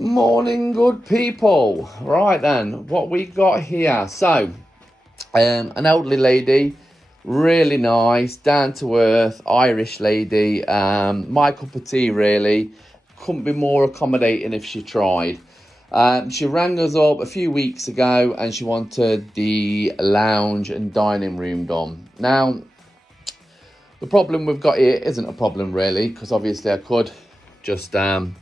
Morning, good people. Right then, what we got here. So, an elderly lady, really nice, down to earth, Irish lady. My cup of tea, really. Couldn't be more accommodating if she tried. She rang us up a few weeks ago and she wanted the lounge and dining room done. Now, the problem we've got here isn't a problem really, because obviously I could just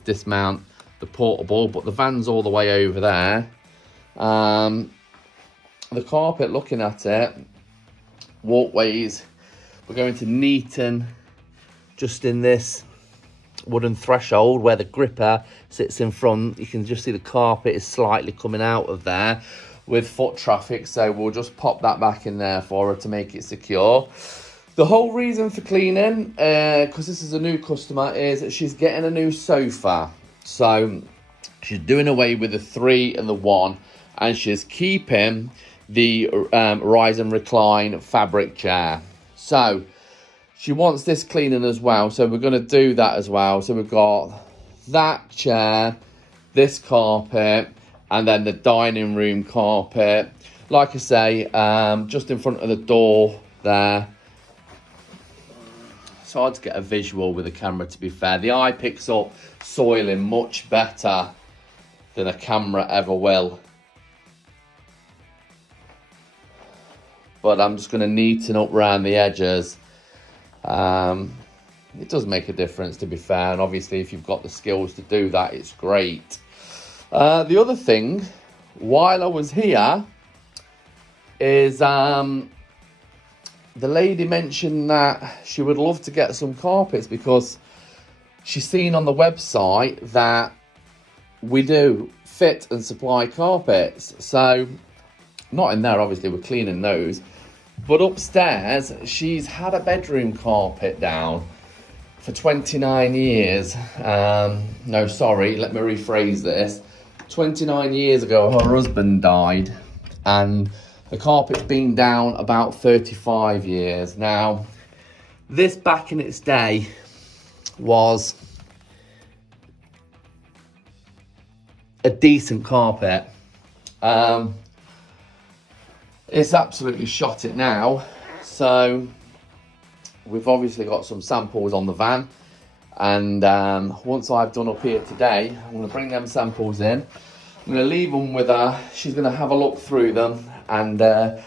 dismount the portable, but the van's all the way over there. The carpet, looking at it, walkways, we're going to neaten just in this wooden threshold where the gripper sits in front. You can just see the carpet is slightly coming out of there with foot traffic, so we'll just pop that back in there for her to make it secure. The whole reason for cleaning, because this is a new customer, is that she's getting a new sofa. So she's doing away with the 3 and the 1, and she's keeping the rise and recline fabric chair. So she wants this cleaning as well, so we're going to do that as well. So we've got that chair, this carpet, and then the dining room carpet. Like I say, just in front of the door there. It's hard to get a visual with the camera, to be fair. The eye picks up soiling much better than a camera ever will. But I'm just going to neaten up around the edges. It does make a difference, to be fair. And obviously, if you've got the skills to do that, it's great. The other thing, while I was here, is the lady mentioned that she would love to get some carpets because she's seen on the website that we do fit and supply carpets. So, not in there, obviously, we're cleaning those. But upstairs, she's had a bedroom carpet down for 29 years. No, sorry, let me rephrase this. 29 years ago, her husband died, and the carpet's been down about 35 years. Now, this back in its day was a decent carpet. It's absolutely shot it now. So we've obviously got some samples on the van. And once I've done up here today, I'm going to bring them samples in. I'm going to leave them with her. She's going to have a look through them, and then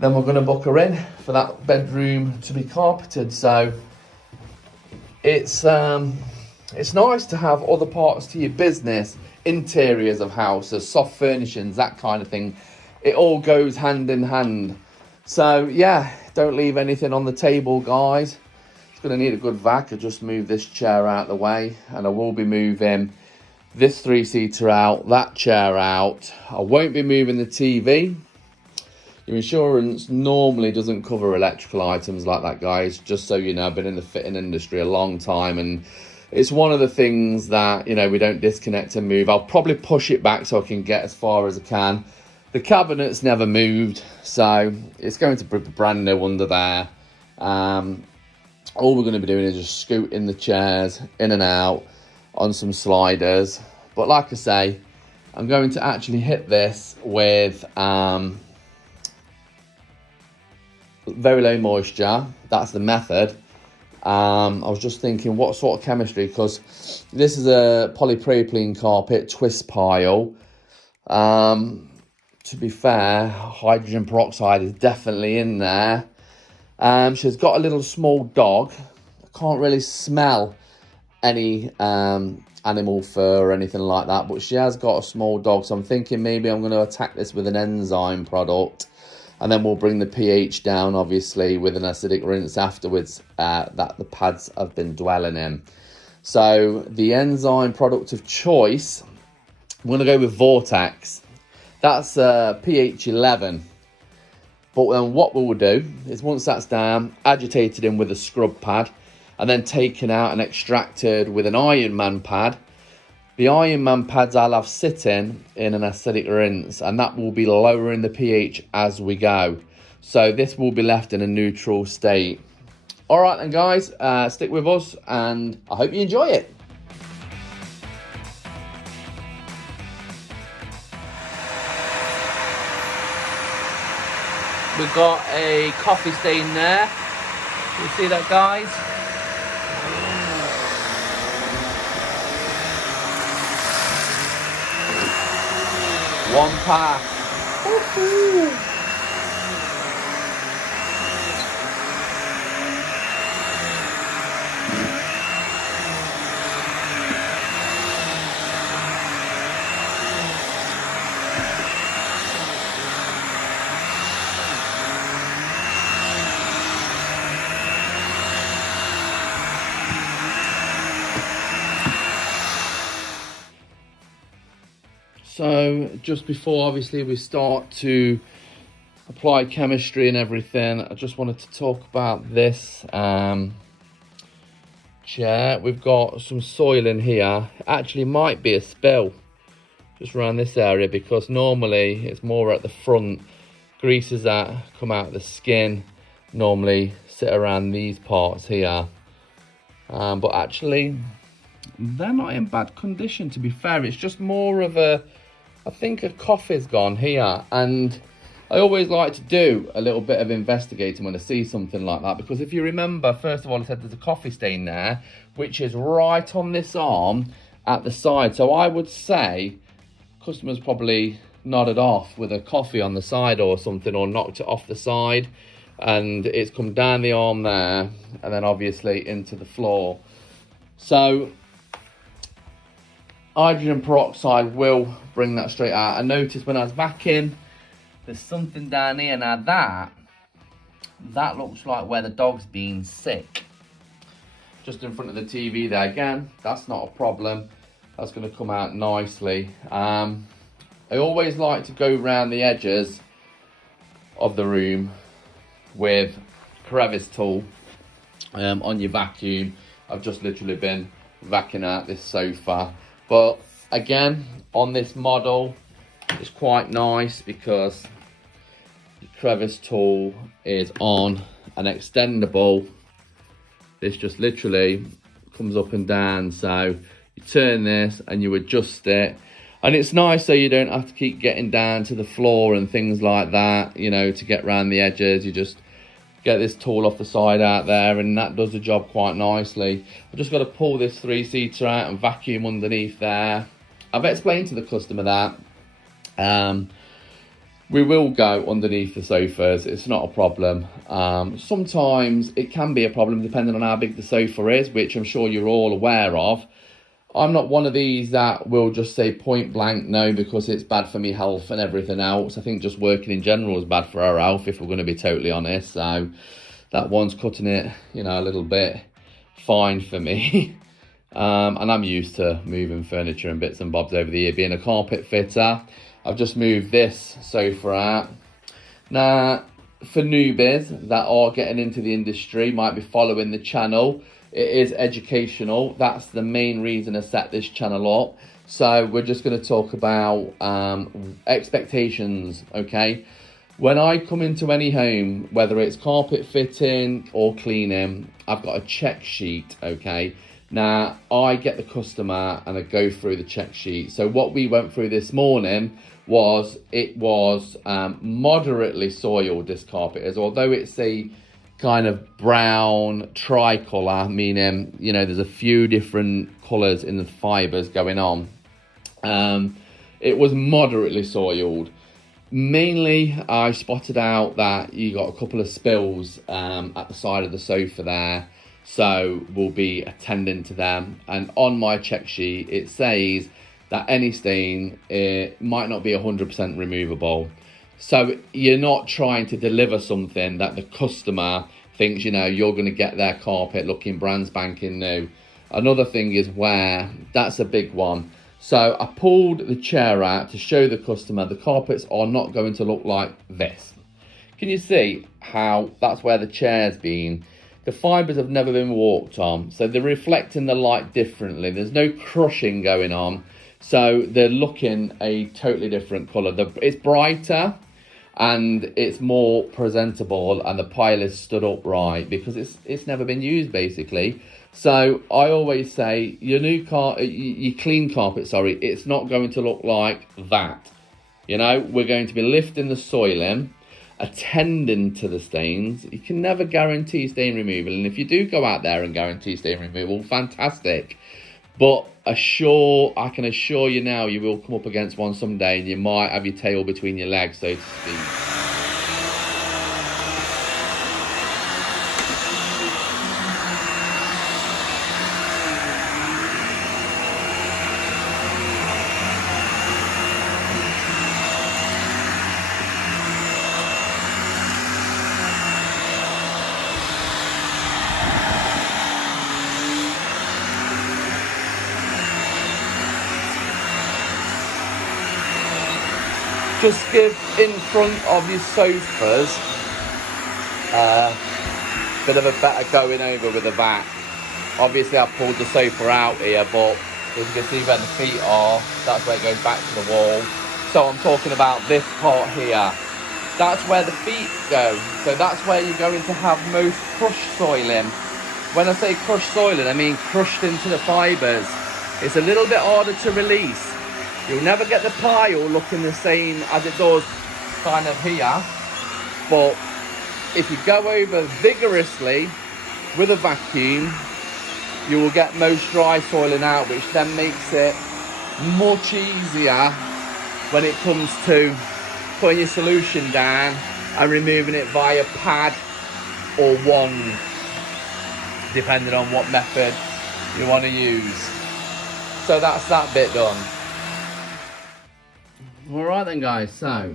we're going to book her in for that bedroom to be carpeted. So it's nice to have other parts to your business, interiors of houses, soft furnishings, that kind of thing. It all goes hand in hand. So yeah, don't leave anything on the table, guys. It's going to need a good vac. I'll just move this chair out of the way, and I will be moving this 3-seater out, that chair out. I won't be moving the TV. Your insurance normally doesn't cover electrical items like that, guys. Just so you know, I've been in the fitting industry a long time, and it's one of the things that, you know, we don't disconnect and move. I'll probably push it back so I can get as far as I can. The cabinet's never moved, so it's going to be brand new under there. All we're going to be doing is just scooting the chairs in and out on some sliders. But like I say, I'm going to actually hit this with very low moisture. That's the method. I was just thinking what sort of chemistry, because this is a polypropylene carpet twist pile. To be fair, hydrogen peroxide is definitely in there. She's got a little small dog. I can't really smell any animal fur or anything like that, but she has got a small dog, so I'm thinking maybe I'm going to attack this with an enzyme product, and then we'll bring the pH down, obviously, with an acidic rinse afterwards that the pads have been dwelling in. So the enzyme product of choice, I'm going to go with Vortex. That's pH 11. But then what we will do is, once that's down, agitated in with a scrub pad, and then taken out and extracted with an Iron Man pad. The Iron Man pads I'll have sitting in an acidic rinse, and that will be lowering the pH as we go. So this will be left in a neutral state. All right then, guys, stick with us, and I hope you enjoy it. we've got a coffee stain there. You see that, guys? One pass. Woo-hoo. So just before obviously we start to apply chemistry and everything, I just wanted to talk about this chair. We've got some soil in here. Actually might be a spill just around this area, because normally it's more at the front. Greases that come out of the skin normally sit around these parts here, but actually they're not in bad condition, to be fair. It's just more of a, I think a coffee's gone here, and I always like to do a little bit of investigating when I see something like that, because if you remember, first of all, I said there's a coffee stain there, which is right on this arm at the side. So I would say customers probably nodded off with a coffee on the side or something, or knocked it off the side, and it's come down the arm there and then obviously into the floor. So hydrogen peroxide will bring that straight out. I noticed when I was vacuuming, there's something down here. Now that looks like where the dog's been sick. Just in front of the TV there. Again, that's not a problem. That's going to come out nicely. I always like to go around the edges of the room with crevice tool on your vacuum. I've just literally been vacuuming out this sofa. But again, on this model, it's quite nice because the crevice tool is on an extendable. This just literally comes up and down. So you turn this and you adjust it. And it's nice so you don't have to keep getting down to the floor and things like that, you know, to get around the edges. You just get this tool off the side out there, and that does the job quite nicely. I've just got to pull this 3-seater out and vacuum underneath there. I've explained to the customer that we will go underneath the sofas. It's not a problem. Sometimes it can be a problem depending on how big the sofa is, which I'm sure you're all aware of. I'm not one of these that will just say point blank no because it's bad for me health and everything else. I think just working in general is bad for our health, if we're going to be totally honest. So that one's cutting it, you know, a little bit fine for me. And I'm used to moving furniture and bits and bobs over the year. Being a carpet fitter, I've just moved this sofa out. Now, for newbies that are getting into the industry, might be following the channel, it is educational. That's the main reason I set this channel up. So we're just going to talk about expectations, okay? When I come into any home, whether it's carpet fitting or cleaning, I've got a check sheet, okay? Now, I get the customer and I go through the check sheet. So what we went through this morning was, it was moderately soiled, this carpet is, although it's a kind of brown tricolour, meaning, you know, there's a few different colours in the fibres going on. It was moderately soiled. Mainly, I spotted out that you got a couple of spills at the side of the sofa there, so we'll be attending to them. And on my check sheet, it says that any stain, it might not be 100% removable. So you're not trying to deliver something that the customer thinks, you know, you're going to get their carpet looking brand spanking new. Another thing is wear. That's a big one. So I pulled the chair out to show the customer the carpets are not going to look like this. Can you see how that's where the chair's been? The fibres have never been walked on, so they're reflecting the light differently. There's no crushing going on, so they're looking a totally different colour. It's brighter and it's more presentable, and the pile is stood upright because it's never been used basically. So I always say your clean carpet, it's not going to look like that. You know, we're going to be lifting the soil in, attending to the stains. You can never guarantee stain removal, and if you do go out there and guarantee stain removal, fantastic. But I can assure you now, you will come up against one someday, and you might have your tail between your legs, so to speak. Just give in front of your sofas a bit of a better going over with the vac. Obviously I've pulled the sofa out here, but if you can see where the feet are, that's where it goes back to the wall. So I'm talking about this part here. That's where the feet go. So that's where you're going to have most crushed soiling. When I say crushed soiling, I mean crushed into the fibres. It's a little bit harder to release. You'll never get the pile looking the same as it does kind of here. But if you go over vigorously with a vacuum, you will get most dry soiling out, which then makes it much easier when it comes to putting your solution down and removing it via pad or wand, depending on what method you want to use. So that's that bit done. Alright then guys, so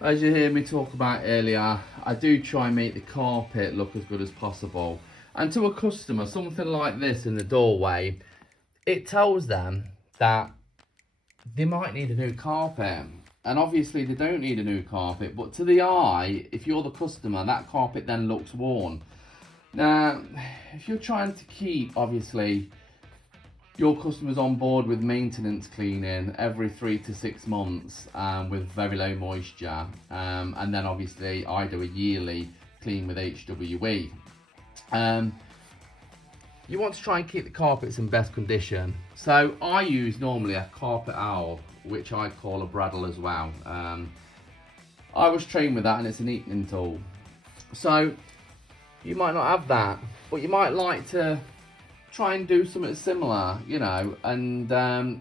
as you heard me talk about earlier, I do try and make the carpet look as good as possible. And to a customer, something like this in the doorway, it tells them that they might need a new carpet. And obviously they don't need a new carpet, but to the eye, if you're the customer, that carpet then looks worn. Now, if you're trying to keep, obviously, your customers on board with maintenance cleaning every 3 to 6 months with very low moisture, and then obviously I do a yearly clean with HWE. You want to try and keep the carpets in best condition. So I use normally a carpet owl, which I call a Bradle as well. I was trained with that, and it's a neatening tool. So you might not have that, but you might like to try and do something similar, you know. And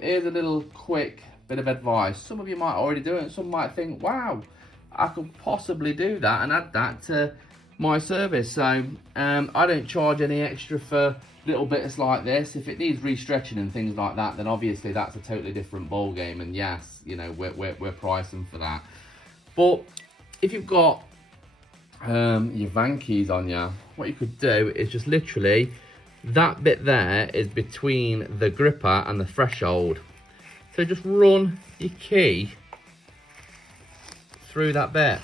here's a little quick bit of advice. Some of you might already do it, and some might think, wow, I could possibly do that and add that to my service. So I don't charge any extra for little bits like this. If it needs restretching and things like that, then obviously that's a totally different ball game, and yes, you know, we're pricing for that. But if you've got your van keys on you, what you could do is just literally, that bit there is between the gripper and the threshold. So just run your key through that bit.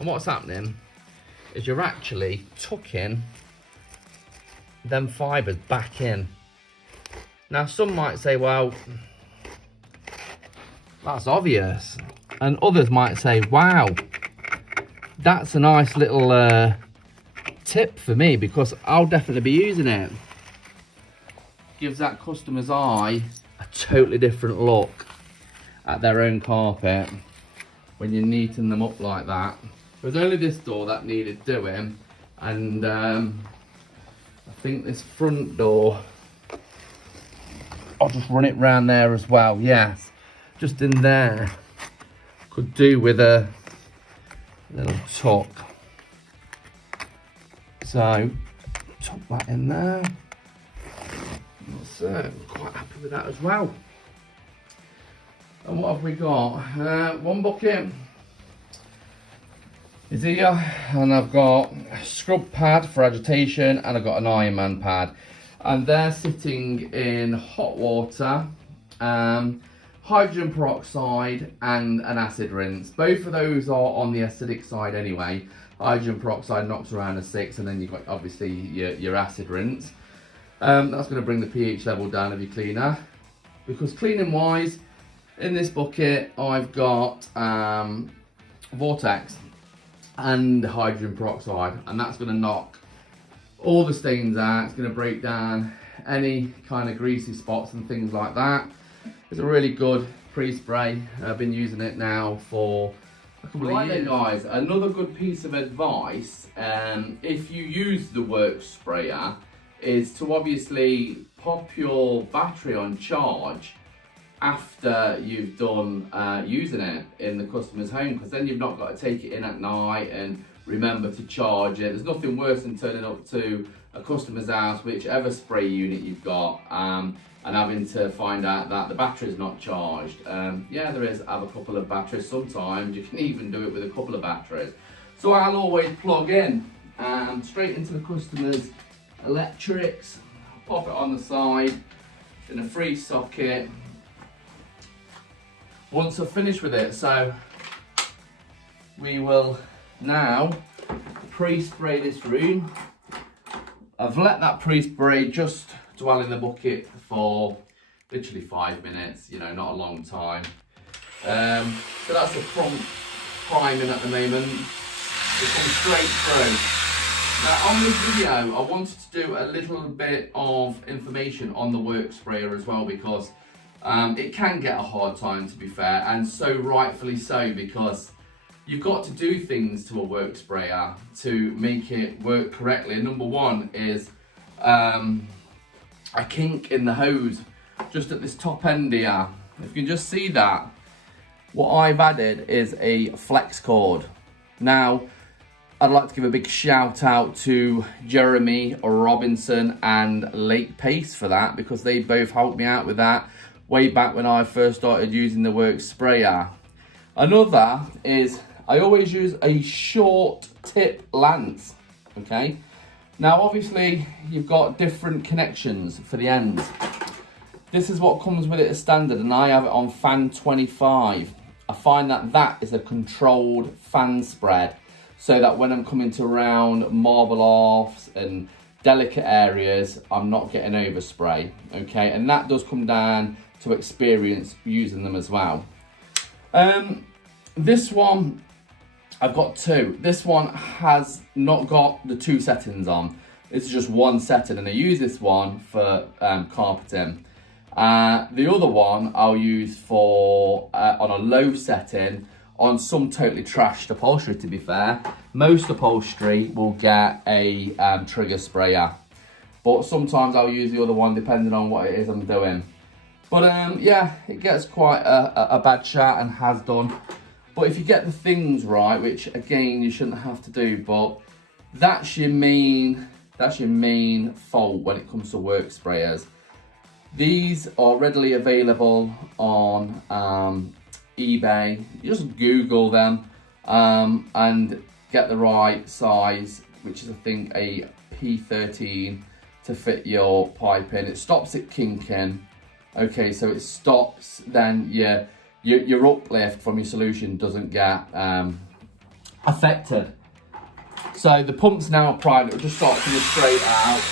And what's happening is you're actually tucking them fibres back in. Now some might say, well, that's obvious. And others might say, wow, that's a nice little tip for me, because I'll definitely be using it. Gives that customer's eye a totally different look at their own carpet when you neaten them up like that. It was only this door that needed doing, and I think this front door, I'll just run it round there as well. Yes, just in there, could do with a little tuck. So tuck that in there. So I'm quite happy with that as well. And what have we got? One bucket is here, and I've got a scrub pad for agitation, and I've got an Ironman pad, and they're sitting in hot water, hydrogen peroxide and an acid rinse. Both of those are on the acidic side anyway. Hydrogen peroxide knocks around a 6, and then you've got obviously your acid rinse. That's going to bring the pH level down of your cleaner, because cleaning wise, in this bucket I've got Vortex and hydrogen peroxide, and that's going to knock all the stains out. It's going to break down any kind of greasy spots and things like that. It's a really good pre-spray. I've been using it now for a couple of years. Right then guys, another good piece of advice, if you use the work sprayer, is to obviously pop your battery on charge after you've done using it in the customer's home, because then you've not got to take it in at night and remember to charge it. There's nothing worse than turning up to a customer's house, whichever spray unit you've got, and having to find out that the battery's not charged. Yeah, there is, have a couple of batteries. Sometimes you can even do it with a couple of batteries. So I'll always plug in straight into the customer's electrics, pop it on the side in a free socket once I've finished with it. So we will now pre-spray this room. I've let that pre-spray just dwell in the bucket for literally 5 minutes, you know, not a long time. So that's the front priming at the moment. It comes straight through. Now on this video, I wanted to do a little bit of information on the work sprayer as well, because it can get a hard time, to be fair, and so rightfully so, because you've got to do things to a work sprayer to make it work correctly. And number one is a kink in the hose just at this top end here. If you can just see that, what I've added is a flex cord. Now, I'd like to give a big shout out to Jeremy Robinson and Lake Pace for that, because they both helped me out with that way back when I first started using the work sprayer. Another is I always use a short tip lance, okay? Now obviously you've got different connections for the ends. This is what comes with it as standard, and I have it on fan 25. I find that that is a controlled fan spread, so that when I'm coming to round marble offs and delicate areas, I'm not getting overspray, okay? And that does come down to experience using them as well. This one, I've got two. This one has not got the two settings on. It's just one setting, and I use this one for carpeting. The other one I'll use for on a low setting on some totally trashed upholstery, to be fair. Most upholstery will get a trigger sprayer, but sometimes I'll use the other one depending on what it is I'm doing. But yeah, it gets quite a bad chat and has done. But if you get the things right, which again you shouldn't have to do, but that's your main fault when it comes to work sprayers. These are readily available on eBay. You just Google them and get the right size, which is I think a P13 to fit your pipe in. It stops it kinking. Okay, so it stops, then your uplift from your solution doesn't get affected. So the pump's now primed, it'll just start coming straight out.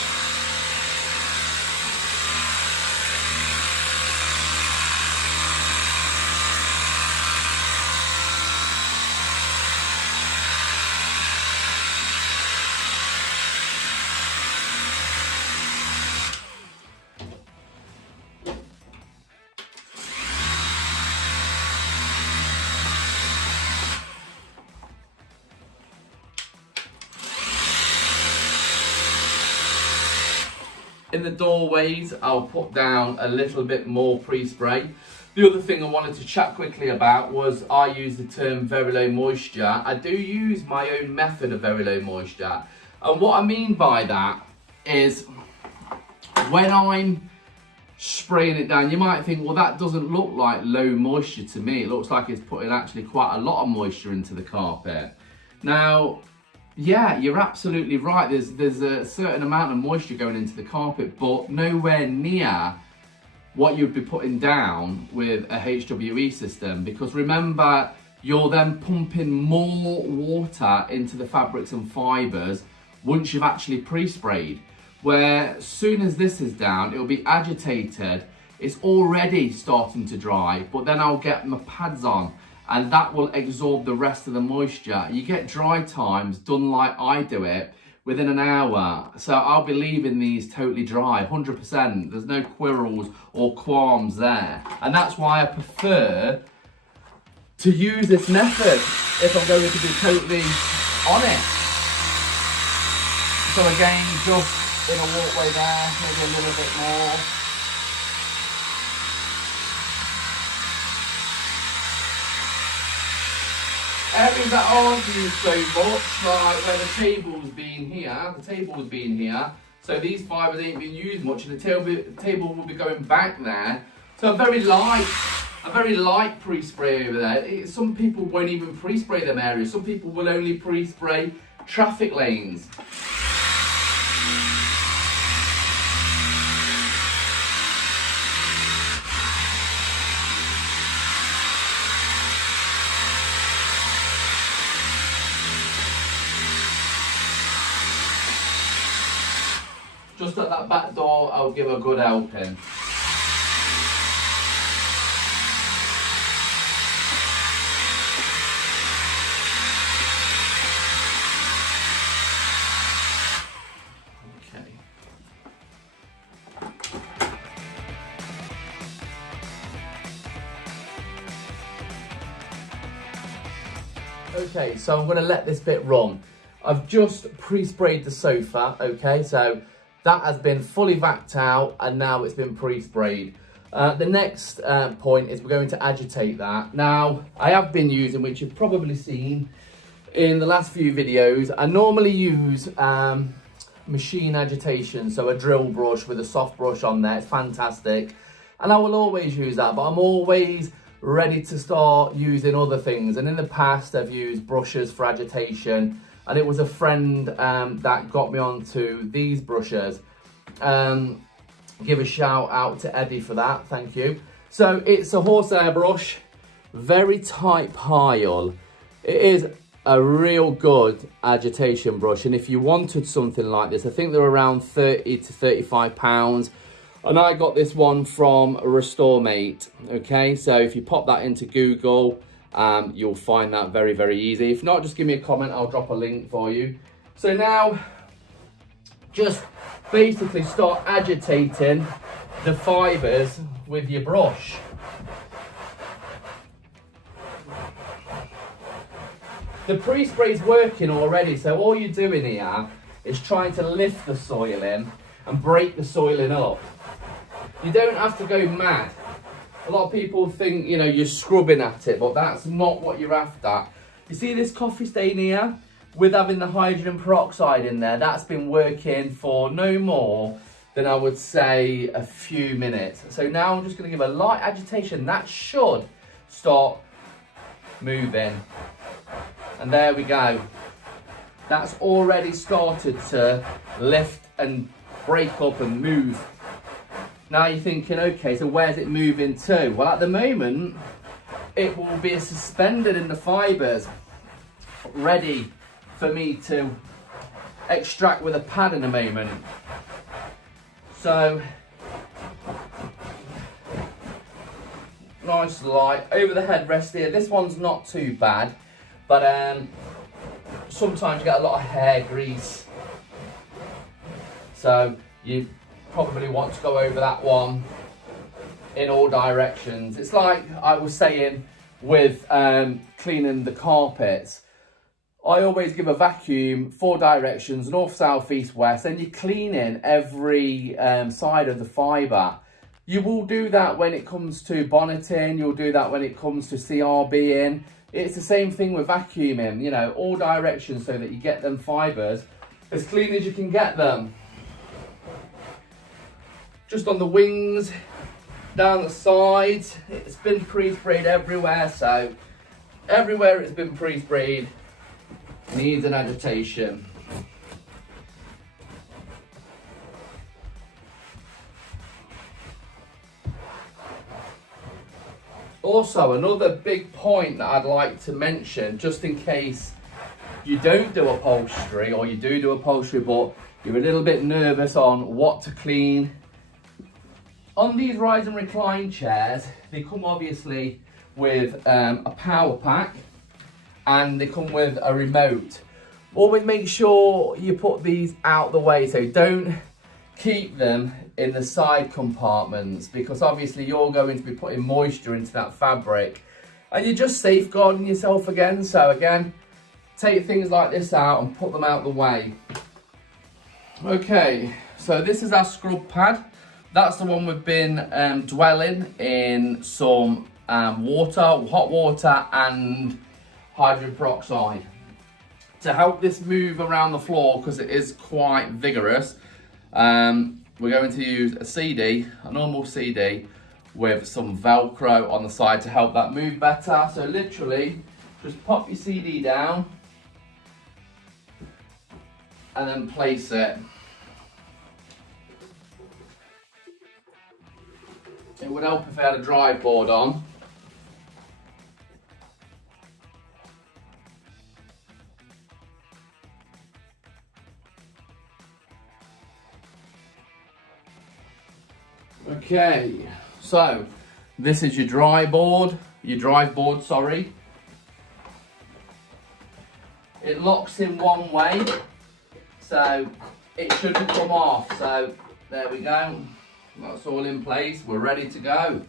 In the doorways, I'll put down a little bit more pre-spray. The other thing I wanted to chat quickly about was I use the term very low moisture. I do use my own method of very low moisture. And what I mean by that is when I'm spraying it down, you might think, well, that doesn't look like low moisture to me. It looks like it's putting actually quite a lot of moisture into the carpet. Now, yeah, you're absolutely right. There's a certain amount of moisture going into the carpet, but nowhere near what you'd be putting down with a HWE system, because remember, you're then pumping more water into the fabrics and fibres once you've actually pre-sprayed. Where as soon as this is down, it'll be agitated. It's already starting to dry, but then I'll get my pads on, and that will absorb the rest of the moisture. You get dry times done like I do it within an hour. So I'll be leaving these totally dry, 100%. There's no quirls or qualms there. And that's why I prefer to use this method, if I'm going to be totally honest. So again, just in a walkway there, maybe a little bit more. Areas that aren't used so much, like where the table's been here, so these fibres ain't been used much, and the table will be going back there. So a very light pre-spray over there. Some people won't even pre-spray them areas. Some people will only pre-spray traffic lanes. Just at that back door, I'll give a good helping. Okay, so I'm going to let this bit run. I've just pre-sprayed the sofa, okay, so that has been fully vacked out and now it's been pre-sprayed. The next point is we're going to agitate that. Now, I have been using, which you've probably seen in the last few videos, I normally use machine agitation, so a drill brush with a soft brush on there. It's fantastic. And I will always use that, but I'm always ready to start using other things. And in the past, I've used brushes for agitation. And it was a friend that got me onto these brushes. Give a shout out to Eddie for that, thank you. So it's a horsehair brush, very tight pile. It is a real good agitation brush. And if you wanted something like this, I think they're around 30 to 35 pounds. And I got this one from RestoreMate, okay? So if you pop that into Google, you'll find that very, very easy. If not, just give me a comment, I'll drop a link for you. So now, just basically start agitating the fibres with your brush. The pre-spray's working already, so all you're doing here is trying to lift the soil in and break the soiling up. You don't have to go mad. A lot of people think, you know, you're scrubbing at it, but that's not what you're after. You see this coffee stain here? With having the hydrogen peroxide in there, that's been working for no more than I would say a few minutes. So now I'm just going to give a light agitation. That should start moving. And there we go. That's already started to lift and break up and move. Now you're thinking, okay, so where's it moving to? Well, at the moment, it will be suspended in the fibres, ready for me to extract with a pad in a moment. So, nice light over the headrest here. This one's not too bad, but sometimes you get a lot of hair grease. So you probably want to go over that one in all directions. It's like I was saying with cleaning the carpets. I always give a vacuum 4 directions, north, south, east, west, and you're cleaning every side of the fibre. You will do that when it comes to bonneting, you'll do that when it comes to CRBing. It's the same thing with vacuuming, you know, all directions so that you get them fibres as clean as you can get them. Just on the wings, down the sides, it's been pre-sprayed everywhere, so everywhere it's been pre-sprayed needs an agitation. Also, another big point that I'd like to mention, just in case you don't do upholstery, or you do upholstery but you're a little bit nervous on what to clean. On these rise and recline chairs, they come obviously with a power pack, and they come with a remote. Always make sure you put these out the way, so don't keep them in the side compartments, because obviously you're going to be putting moisture into that fabric, and you're just safeguarding yourself again. So again, take things like this out and put them out the way. Okay, so this is our scrub pad. That's the one we've been dwelling in some water, hot water and hydrogen peroxide to help this move around the floor, because it is quite vigorous. We're going to use a CD, a normal CD, with some Velcro on the side to help that move better. So literally, just pop your CD down and then place it. It would help if I had a drive board on. Okay, so this is your drive board, sorry. It locks in one way, so it shouldn't come off. So there we go. That's all in place. We're ready to go.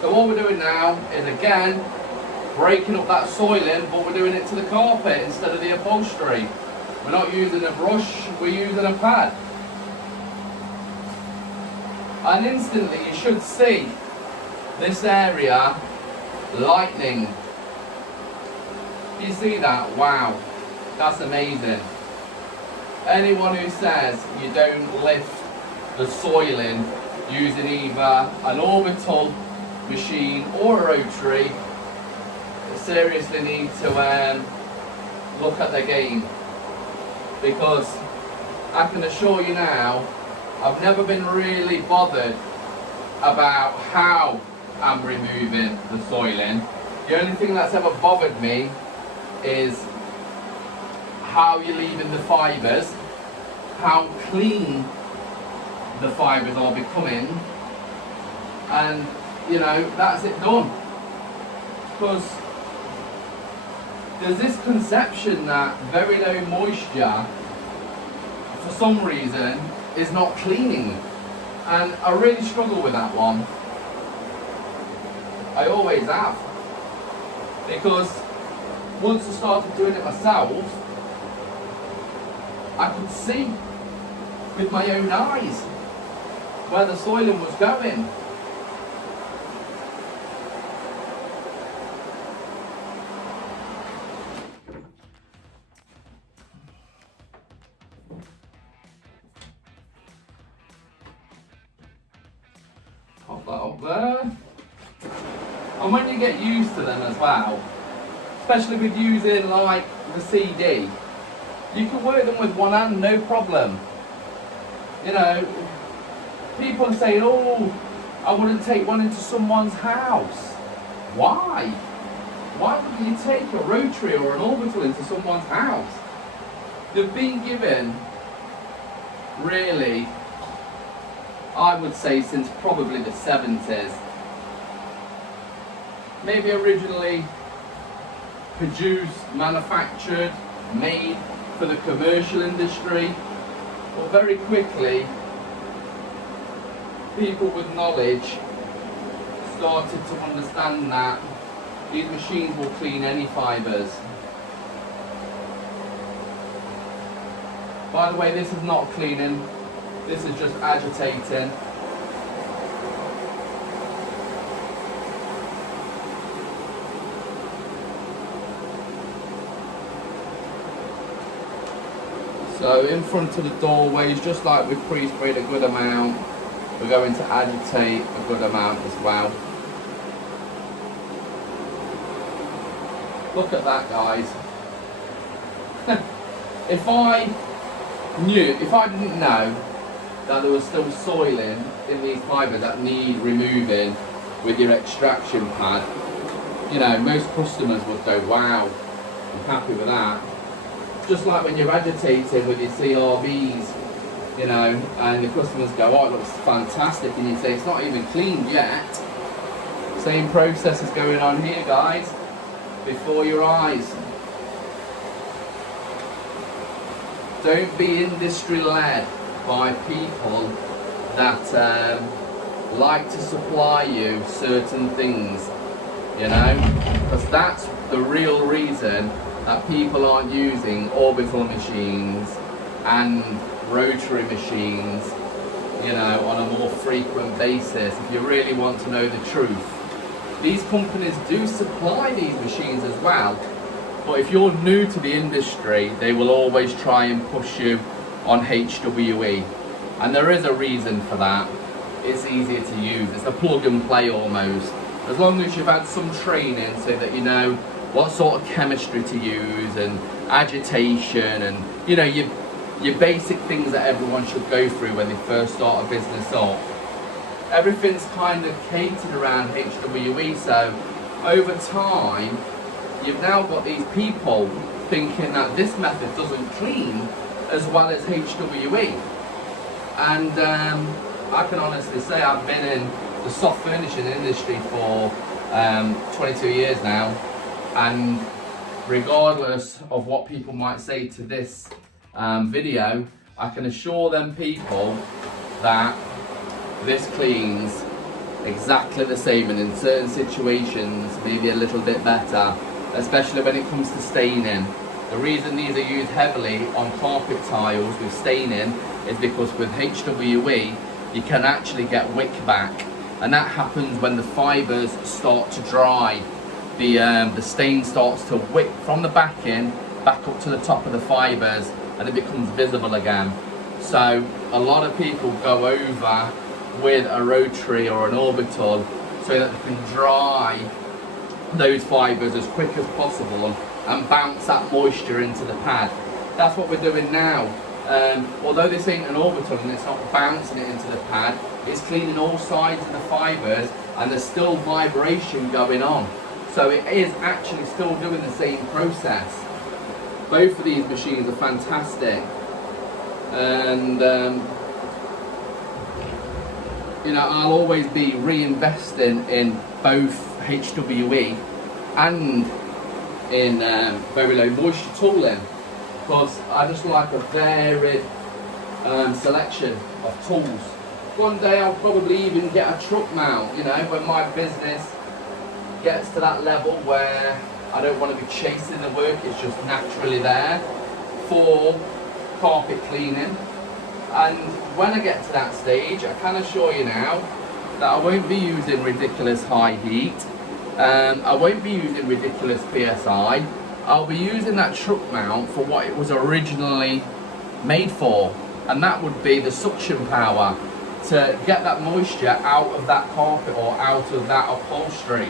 So what we're doing now is again breaking up that soiling, but we're doing it to the carpet instead of the upholstery. We're not using a brush, we're using a pad. And instantly you should see this area lightening. You see that? Wow, that's amazing. Anyone who says you don't lift the soiling using either an orbital machine or a rotary seriously need to look at their game, because I can assure you now, I've never been really bothered about how I'm removing the soiling. The only thing that's ever bothered me is how you're leaving the fibres, how clean the fibres are becoming, and you know, that's it done. Because there's this conception that very low moisture, for some reason, is not cleaning. And I really struggle with that one. I always have. Because once I started doing it myself, I could see with my own eyes where the soiling was going. Pop that up there. And when you get used to them as well, especially with using like the CD, you can work them with one hand, no problem. You know, people are saying, oh, I wouldn't take one into someone's house. Why? Why would you take a rotary or an orbital into someone's house? They've been given, really, I would say since probably the 70s. Maybe originally produced, manufactured, made for the commercial industry, but very quickly people with knowledge started to understand that these machines will clean any fibres. By the way, this is not cleaning, this is just agitating. So in front of the doorways, just like we've pre-sprayed a good amount, we're going to agitate a good amount as well. Look at that, guys. If I didn't know that there was still soiling in these fibres that need removing with your extraction pad, you know, most customers would go, wow, I'm happy with that. Just like when you're agitating with your CRBs, you know, and the customers go, oh, it looks fantastic, and you say, it's not even cleaned yet. Same process is going on here, guys, before your eyes. Don't be industry led by people that like to supply you certain things, you know, because that's the real reason that people aren't using orbital machines and rotary machines, you know, on a more frequent basis. If you really want to know the truth, these companies do supply these machines as well, but if you're new to the industry, they will always try and push you on HWE, and there is a reason for that. It's easier to use, it's a plug and play almost. As long as you've had some training so that you know what sort of chemistry to use and agitation and, you know, your basic things that everyone should go through when they first start a business up. Everything's kind of catered around HWE, so over time you've now got these people thinking that this method doesn't clean as well as HWE. And I can honestly say I've been in the soft furnishing industry for 22 years now, and regardless of what people might say to this video, I can assure them people that this cleans exactly the same, and in certain situations maybe a little bit better, especially when it comes to staining. The reason these are used heavily on carpet tiles with staining is because with HWE you can actually get wick back, and that happens when the fibres start to dry. The stain starts to wick from the backing back up to the top of the fibres, and it becomes visible again. So a lot of people go over with a rotary or an orbital so that they can dry those fibres as quick as possible and bounce that moisture into the pad. That's what we're doing now. Although this ain't an orbital and it's not bouncing it into the pad, it's cleaning all sides of the fibres and there's still vibration going on. So it is actually still doing the same process. Both of these machines are fantastic. And you know, I'll always be reinvesting in both HWE and in very low moisture tooling, because I just like a varied selection of tools. One day I'll probably even get a truck mount, you know, when my business gets to that level where I don't want to be chasing the work, it's just naturally there for carpet cleaning. And when I get to that stage, I can assure you now that I won't be using ridiculous high heat, I won't be using ridiculous PSI. I'll be using that truck mount for what it was originally made for, and that would be the suction power to get that moisture out of that carpet or out of that upholstery.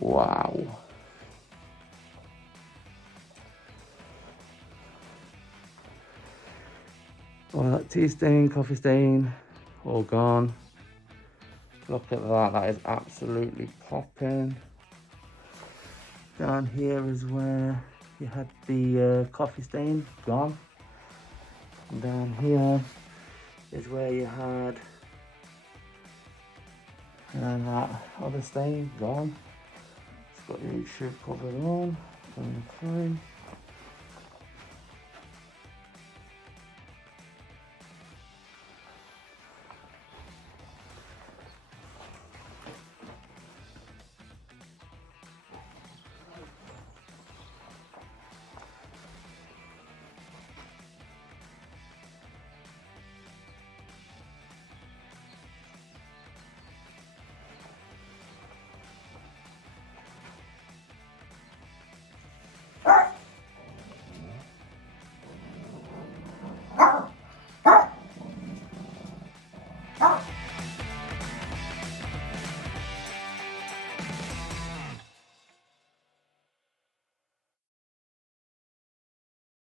Wow. Well, that tea stain, coffee stain, all gone. Look at that, that is absolutely popping. Down here is where you had the coffee stain, gone. And down here is where you had that other stain, gone. It's got your shoe cover on. Okay.